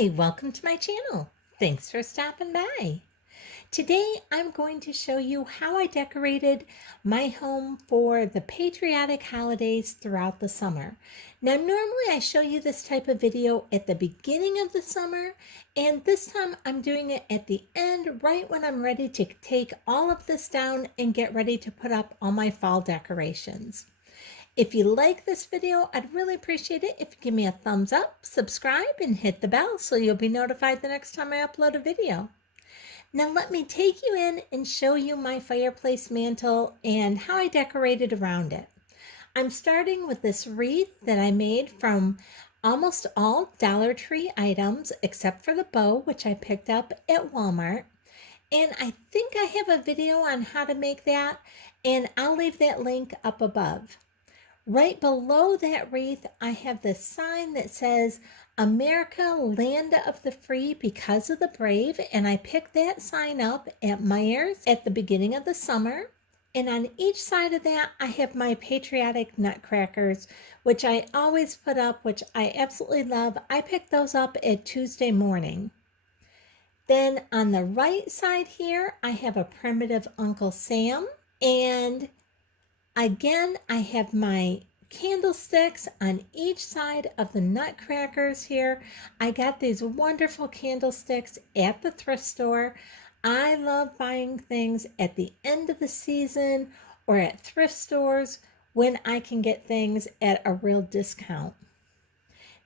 Hi, welcome to my channel. Thanks for stopping by. Today I'm going to show you how I decorated my home for the patriotic holidays throughout the summer. Now normally I show you this type of video at the beginning of the summer, and this time I'm doing it at the end, right when I'm ready to take all of this down and get ready to put up all my fall decorations. If you like this video, I'd really appreciate it if you give me a thumbs up, subscribe, and hit the bell so you'll be notified the next time I upload a video. Now let me take you in and show you my fireplace mantle and how I decorated around it. I'm starting with this wreath that I made from almost all Dollar Tree items except for the bow, which I picked up at Walmart. And I think I have a video on how to make that, and I'll leave that link up above. Right below that wreath, I have this sign that says, America, land of the free because of the brave. And I picked that sign up at Meijer's at the beginning of the summer. And on each side of that, I have my patriotic nutcrackers, which I always put up, which I absolutely love. I picked those up at Tuesday morning. Then on the right side here, I have a primitive Uncle Sam. And again, I have my candlesticks on each side of the nutcrackers here. I got these wonderful candlesticks at the thrift store. I love buying things at the end of the season or at thrift stores when I can get things at a real discount.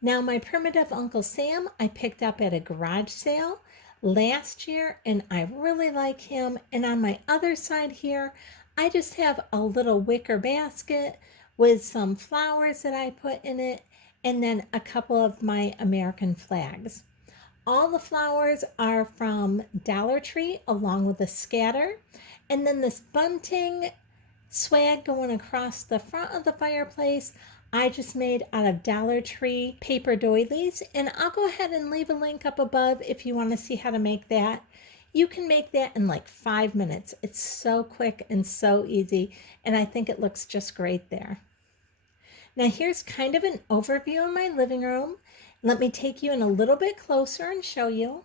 Now, my primitive Uncle Sam I picked up at a garage sale last year, and I really like him. And on my other side here, I just have a little wicker basket with some flowers that I put in it, and then a couple of my American flags. All the flowers are from Dollar Tree along with a scatter, and then this bunting swag going across the front of the fireplace I just made out of Dollar Tree paper doilies, and I'll go ahead and leave a link up above if you want to see how to make that. You can make that in like 5 minutes. It's so quick and so easy, and I think it looks just great there. Now here's kind of an overview of my living room. Let me take you in a little bit closer and show you.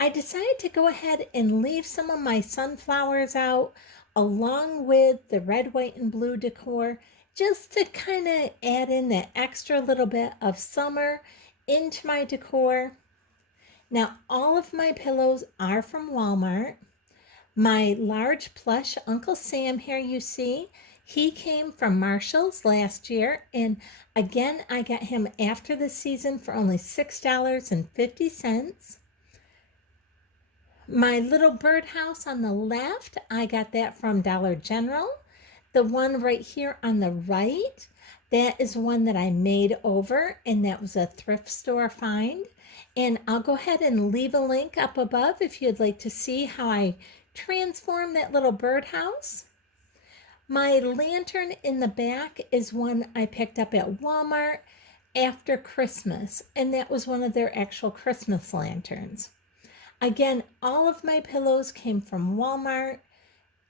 I decided to go ahead and leave some of my sunflowers out along with the red, white, and blue decor, just to kind of add in that extra little bit of summer into my decor. Now, all of my pillows are from Walmart. My large plush Uncle Sam here you see, he came from Marshall's last year. And again, I got him after the season for only $6.50. My little birdhouse on the left, I got that from Dollar General. The one right here on the right, that is one that I made over, and that was a thrift store find. And I'll go ahead and leave a link up above if you'd like to see how I transformed that little birdhouse. My lantern in the back is one I picked up at Walmart after Christmas, and that was one of their actual Christmas lanterns. Again, all of my pillows came from Walmart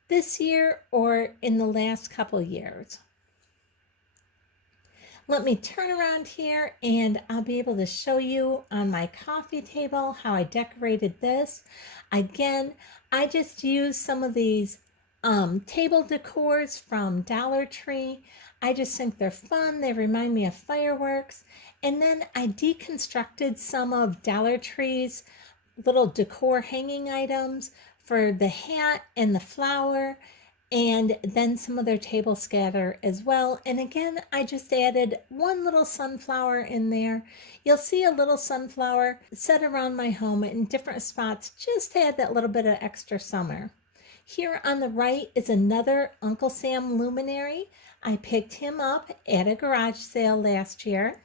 this year or in the last couple years. Let me turn around here and I'll be able to show you on my coffee table how I decorated this. Again, I just used some of these table decors from Dollar Tree. I just think they're fun. They remind me of fireworks. And then I deconstructed some of Dollar Tree's little decor hanging items for the hat and the flower, and then some of their table scatter as well. And again, I just added one little sunflower in there. You'll see a little sunflower set around my home in different spots, just to add that little bit of extra summer. Here on the right is another Uncle Sam luminary. I picked him up at a garage sale last year.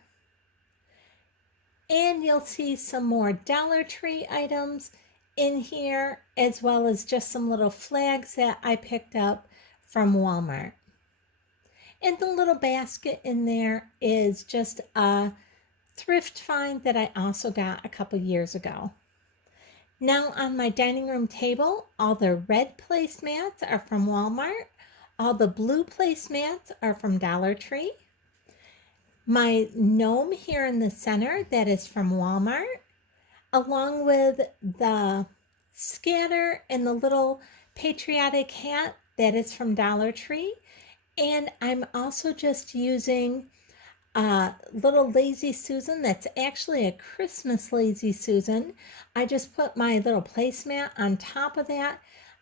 And you'll see some more Dollar Tree items in here, as well as just some little flags that I picked up from Walmart. And the little basket in there is just a thrift find that I also got a couple years ago. Now on my dining room table, all the red placemats are from Walmart. All the blue placemats are from Dollar Tree. My gnome here in the center, that is from Walmart. along with the scatter and the little patriotic hat that is from Dollar Tree. And I'm also just using a little Lazy Susan that's actually a Christmas Lazy Susan. I just put my little placemat on top of that.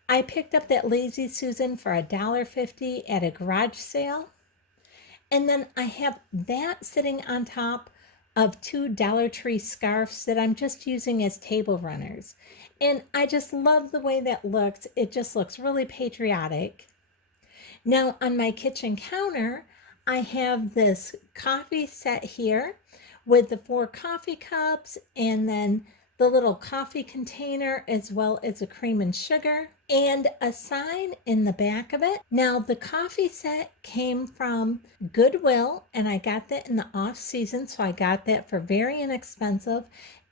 I picked up that Lazy Susan for $1.50 at a garage sale. And then I have that sitting on top of two Dollar Tree scarves that I'm just using as table runners. And I just love the way that looks. It just looks really patriotic. Now on my kitchen counter, I have this coffee set here with the 4 coffee cups and then the little coffee container as well as a cream and sugar and a sign in the back of it. Now the coffee set came from Goodwill and I got that in the off season, so I got that for very inexpensive.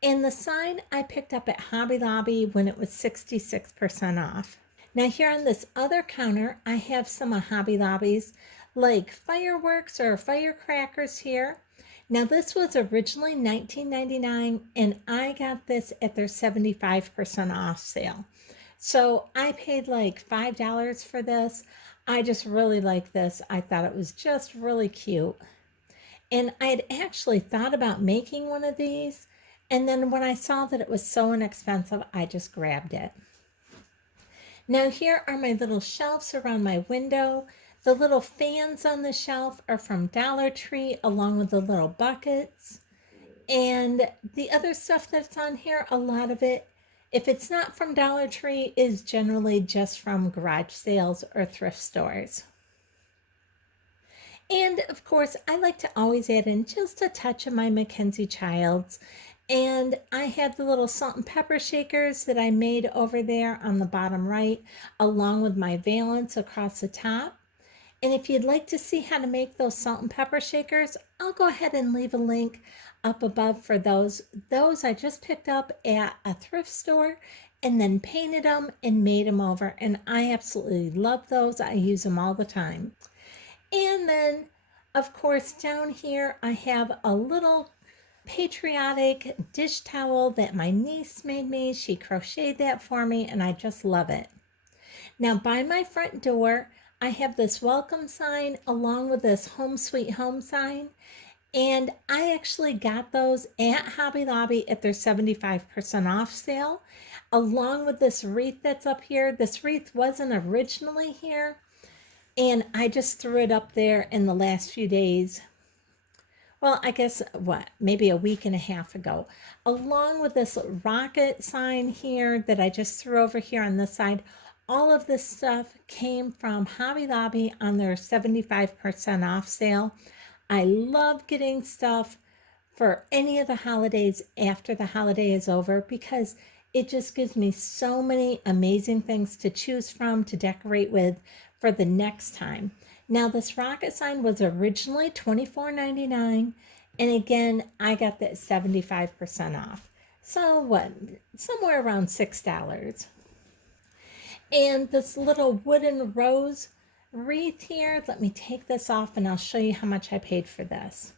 And the sign I picked up at Hobby Lobby when it was 66% off. Now here on this other counter, I have some of Hobby Lobby's like fireworks or firecrackers here. Now this was originally $19.99 and I got this at their 75% off sale. So I paid like $5 for this. I just really like this. I thought it was just really cute. And I had actually thought about making one of these. And then when I saw that it was so inexpensive, I just grabbed it. Now here are my little shelves around my window. The little fans on the shelf are from Dollar Tree along with the little buckets. And the other stuff that's on here, a lot of it, if it's not from Dollar Tree, is generally just from garage sales or thrift stores. And of course, I like to always add in just a touch of my Mackenzie Childs. And I have the little salt and pepper shakers that I made over there on the bottom right, along with my valance across the top. And if you'd like to see how to make those salt and pepper shakers, I'll go ahead and leave a link up above for those. Those I just picked up at a thrift store and then painted them and made them over. And I absolutely love those. I use them all the time. And then, of course, down here I have a little patriotic dish towel that my niece made me. She crocheted that for me and I just love it. Now by my front door, I have this welcome sign along with this home sweet home sign. And I actually got those at Hobby Lobby at their 75% off sale, along with this wreath that's up here. This wreath wasn't originally here, and I just threw it up there in the last few days. Well, I guess maybe a week and a half ago, along with this rocket sign here that I just threw over here on this side. All of this stuff came from Hobby Lobby on their 75% off sale. I love getting stuff for any of the holidays after the holiday is over because it just gives me so many amazing things to choose from to decorate with for the next time. Now this rocket sign was originally $24.99 and again I got that 75% off. So what? Somewhere around $6. And this little wooden rose wreath here, let me take this off and I'll show you how much I paid for this.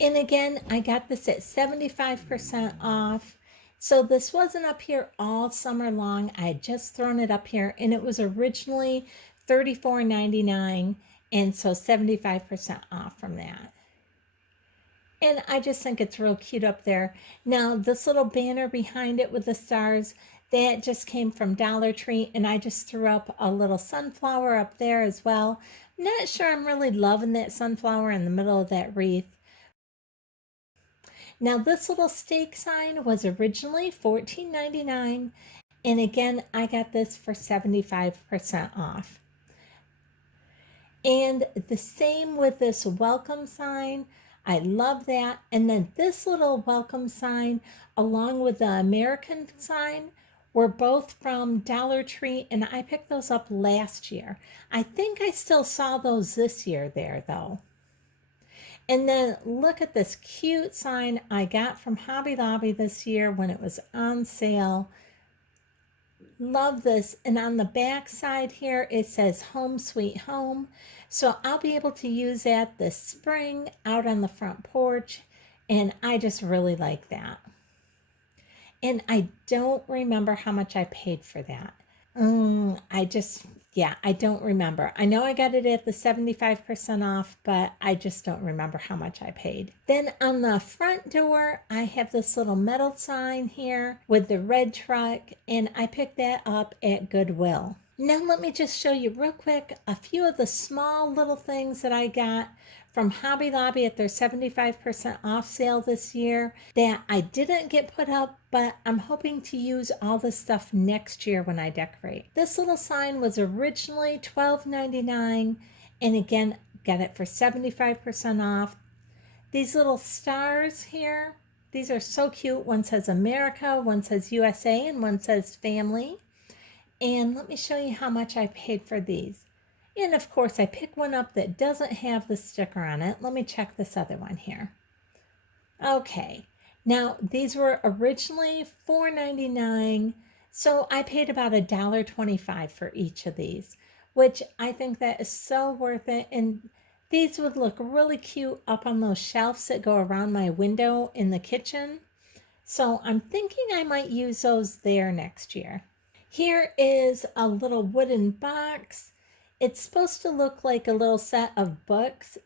And again, I got this at 75% off. So this wasn't up here all summer long. I had just thrown it up here and it was originally $34.99 and so 75% off from that. And I just think it's real cute up there. Now this little banner behind it with the stars, that just came from Dollar Tree and I just threw up a little sunflower up there as well. Not sure I'm really loving that sunflower in the middle of that wreath. Now this little stake sign was originally $14.99 and again I got this for 75% off. And the same with this welcome sign. I love that. And then this little welcome sign along with the American sign were both from Dollar Tree and I picked those up last year. I think I still saw those this year there though. And then look at this cute sign I got from Hobby Lobby this year when it was on sale. Love this. And on the back side here, it says Home Sweet Home. So I'll be able to use that this spring out on the front porch And I just really like that. And I don't remember how much I paid for that. I don't remember. I know I got it at the 75% off, but I just don't remember how much I paid. Then on the front door, I have this little metal sign here with the red truck, and I picked that up at Goodwill. Now let me just show you real quick a few of the small little things that I got from Hobby Lobby at their 75% off sale this year that I didn't get put up, but I'm hoping to use all this stuff next year when I decorate. This little sign was originally $12.99, and again, got it for 75% off. These little stars here, these are so cute. One says America, one says USA, and one says family. And let me show you how much I paid for these. And of course, I picked one up that doesn't have the sticker on it. Let me check this other one here. Okay, now these were originally $4.99, so I paid about $1.25 for each of these, which I think that is so worth it. And these would look really cute up on those shelves that go around my window in the kitchen. So I'm thinking I might use those there next year. Here is a little wooden box. It's supposed to look like a little set of books,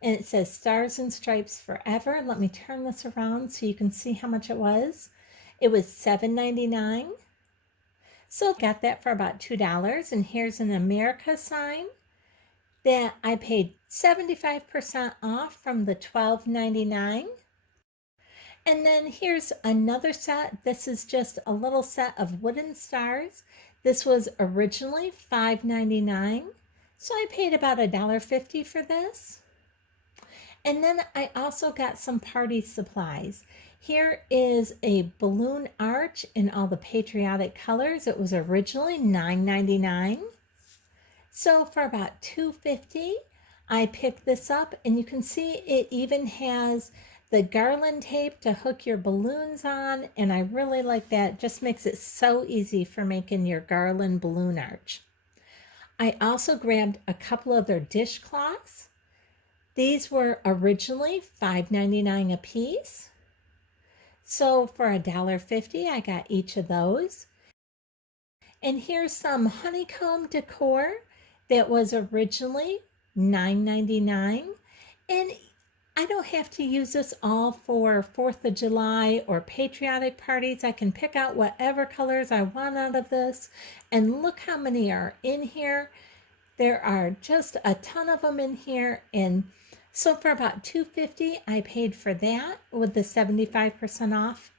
and it says Stars and Stripes Forever. Let me turn this around so you can see how much it was. It was $7.99. So I got that for about $2. And here's an America sign that I paid 75% off from the $12.99. And then here's another set. This is just a little set of wooden stars. This was originally $5.99. So I paid about $1.50 for this. And then I also got some party supplies. Here is a balloon arch in all the patriotic colors. It was originally $9.99. So for about $2.50, I picked this up, and you can see it even has the garland tape to hook your balloons on, and I really like that. It just makes it so easy for making your garland balloon arch. I also grabbed a couple of their dishcloths. These were originally $5.99 a piece. So for $1.50, I got each of those. And here's some honeycomb decor that was originally $9.99. And I don't have to use this all for 4th of July or patriotic parties. I can pick out whatever colors I want out of this. And look how many are in here. There are just a ton of them in here. And so for about $2.50, I paid for that with the 75% off.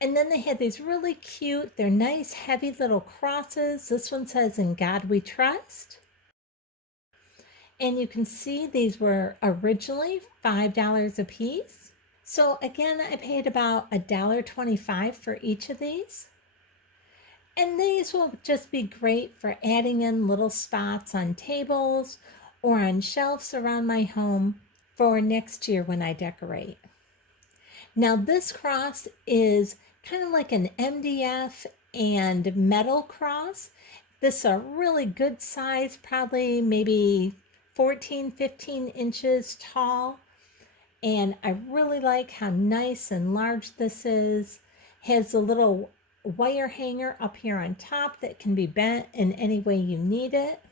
And then they had these really cute, they're nice, heavy little crosses. This one says, "In God We Trust." And you can see these were originally $5 a piece. So again, I paid about $1.25 for each of these. And these will just be great for adding in little spots on tables or on shelves around my home for next year when I decorate. Now this cross is kind of like an MDF and metal cross. This is a really good size, probably maybe 14, 15 inches tall. And I really like how nice and large this is. Has a little wire hanger up here on top that can be bent in any way you need it.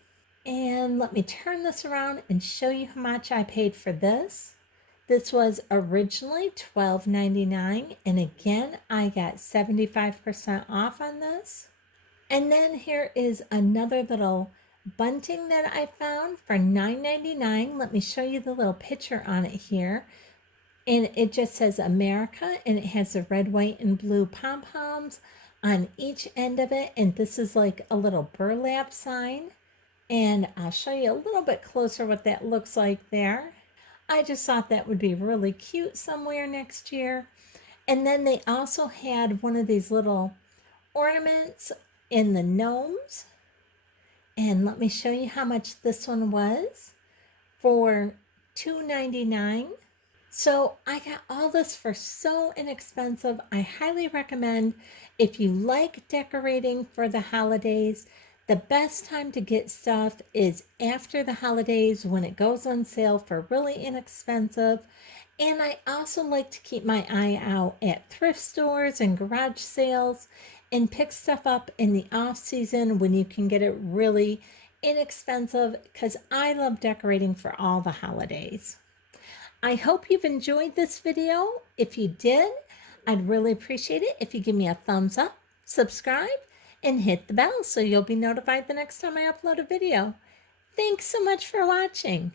And let me turn this around and show you how much I paid for this. This was originally $12.99, and again, I got 75% off on this. And then here is another little bunting that I found for $9.99. Let me show you the little picture on it here. And it just says America, and it has the red, white, and blue pom-poms on each end of it. And this is like a little burlap sign. And I'll show you a little bit closer what that looks like there. I just thought that would be really cute somewhere next year. And then they also had one of these little ornaments in the gnomes. And let me show you how much this one was for $2.99. So I got all this for so inexpensive. I highly recommend, if you like decorating for the holidays, The best time to get stuff is after the holidays when it goes on sale for really inexpensive. And I also like to keep my eye out at thrift stores and garage sales and pick stuff up in the off season when you can get it really inexpensive because I love decorating for all the holidays. I hope you've enjoyed this video. If you did, I'd really appreciate it if you give me a thumbs up, subscribe, and hit the bell so you'll be notified the next time I upload a video. Thanks so much for watching.